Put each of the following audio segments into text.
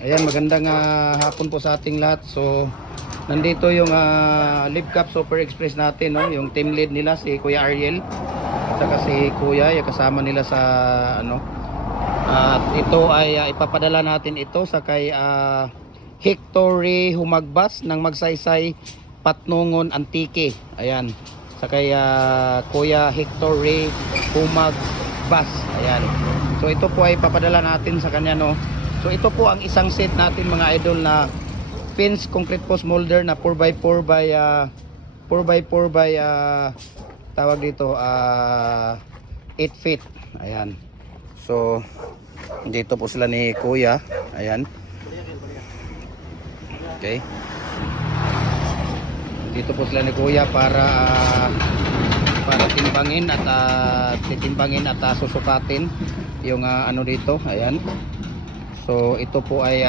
Ayan, magandang hapon po sa ating lahat. So, nandito yung Live Cup Super Express natin, no? Yung team lead nila si Kuya Ariel at saka si Kuya, yung kasama nila sa ano. At ito ay ipapadala natin ito sa kay Hictory Humagbas ng Magsaysay Patnungon Antique. Ayan. Sa kay Kuya Hictory Humagbas. Ayan. So ito po ay papadala natin sa kanya, no. So ito po ang isang set natin mga idol na pins concrete post molder na 4x4 by 4x4 by tawag dito 8 feet. Ayan. So dito po sila ni Kuya. Ayan. Okay. Dito po sila ni Kuya para timbangin at titimbangin at susukatin yung ano dito. Ayan. So ito po ay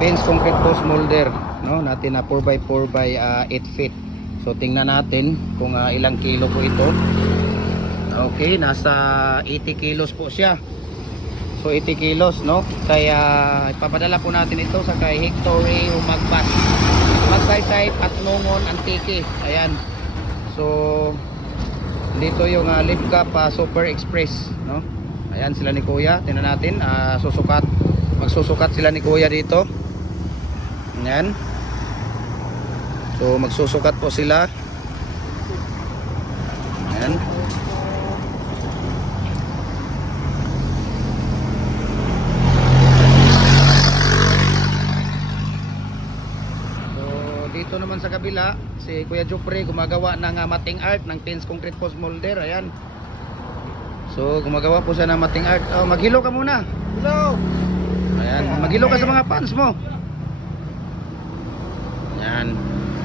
pins concrete post molder, no, natin na 4x4 by 8 feet. So tingnan natin kung ilang kilo po ito. Okay, nasa 80 kilos po siya. So 80 kilos, no. Kaya ipapadala po natin ito sa kay Hictory Humagbas, Magsaysay Patnungon Antique. Ayan. So dito yung Live Cup Super Express, no. Ayan sila ni Kuya. Tingnan natin, magsusukat sila ni Kuya dito. Ayan. So magsusukat po sila. Ayan. So dito naman sa kabila, si Kuya Jupre gumagawa ng mating art ng pins concrete post molder. Ayan. So gumagawa po siya ng mating art. Oh, maghilo ka muna. Hello. Ayan, maghilo ka sa mga fans mo. Ayan.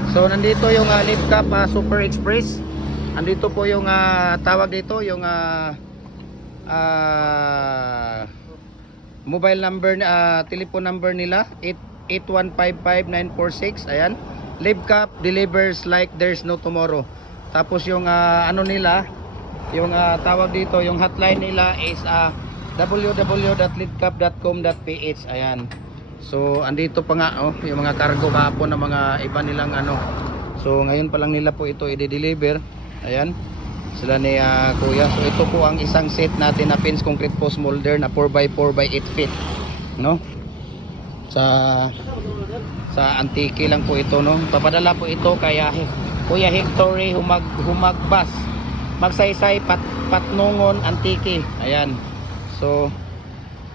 So nandito yung Live Cup Super Express. Andito po yung tawag dito, yung mobile number, telephone number nila 88155-946. Ayan. Live Cup delivers like there's no tomorrow. Tapos yung ano nila, yung tawag dito, yung hotline nila is www.livcup.com.ph. Ayan. So andito pa nga yung mga cargo kahapon ng mga iba nilang ano. So ngayon pa lang nila po ito i-deliver. Ayan. Sila ni Kuya. So ito po ang isang set natin na pins concrete post molder na 4x4 by 8 feet, no? Sa Antique lang po ito, no. Papadala po ito kay Kuya Hictory Humagbas, Magsaysay Patnungon Antique. Ayan. So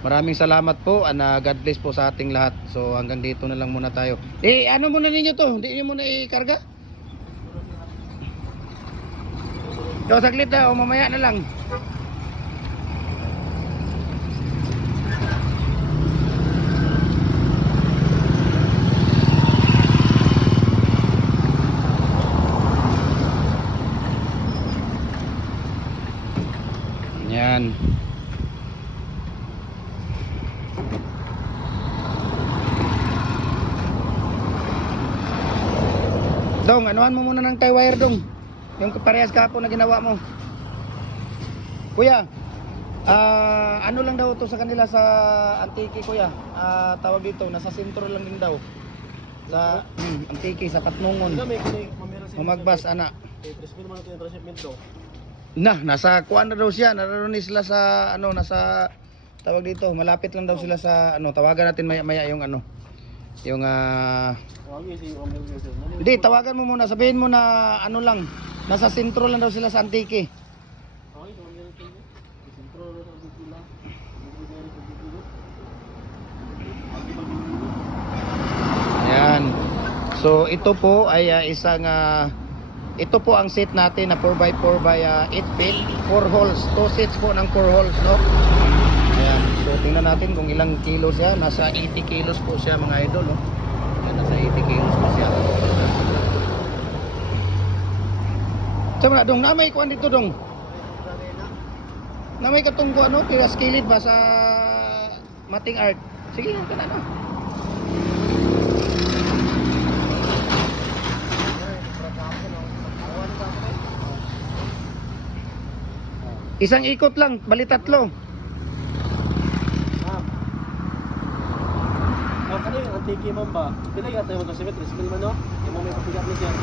maraming salamat po and God bless po sa ating lahat. So hanggang dito na lang muna tayo. Ano muna ninyo to? Hindi niyo muna i-karga? So saglit na o mamaya na lang. Yan. Dong, anuhan mo muna ng tie wire dong. Yung parehas kahapon na ginawa mo. Kuya, ano lang daw to sa kanila sa Antique, Kuya. Tawag dito, nasa sentro lang din daw. Sa Antique, sa Patnungon. Humagbas, anak. Nasa kuan na daw siya. Naroon sila sa ano, nasa tawag dito, malapit lang daw sila sa ano, tawagan natin maya yung ano. Yung hindi, tawagan mo muna, sabihin mo na ano lang, nasa sentro lang daw sila sa Antique. Ayan. So ito po ay ito po ang set natin na 4x4 by 8 feet, 4 holes, 2 sets po ng 4 holes, no? Ayan. So tingnan natin kung ilang kilos siya. Nasa 80 kilos po siya mga idol, no? Ayan, nasa 80 kilos po siya. Sama na dong, namay kuan dito dong. Namay katong kuan, no? Kaya skillet ba sa mating art. Sige, kana na. Isang ikot lang, bali tatlo. tiki ma'am ba? Pinagat tayo sa cemetery. Smell man no? Yung mga may papigat na dyan.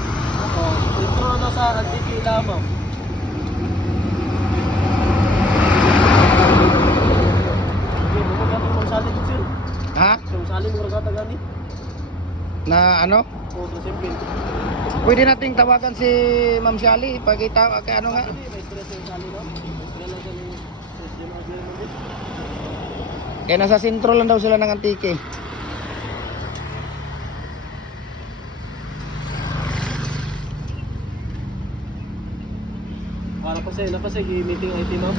Oo. Intro na sa tiki lamang. Okay, bumagati mo salin sir. Ha? Yung salin mo ragata gani. Na ano? Oo, sa simple. Pwede nating tawagan si Ma'am Shali. Pagkita, kay ano nga? May stress yung salin no? May stress lang dyan yung stress dyan mga gano'n din. Kaya nasa sentro lang daw sila ng Antique. Para pa sa'yo, meeting IT ma'am.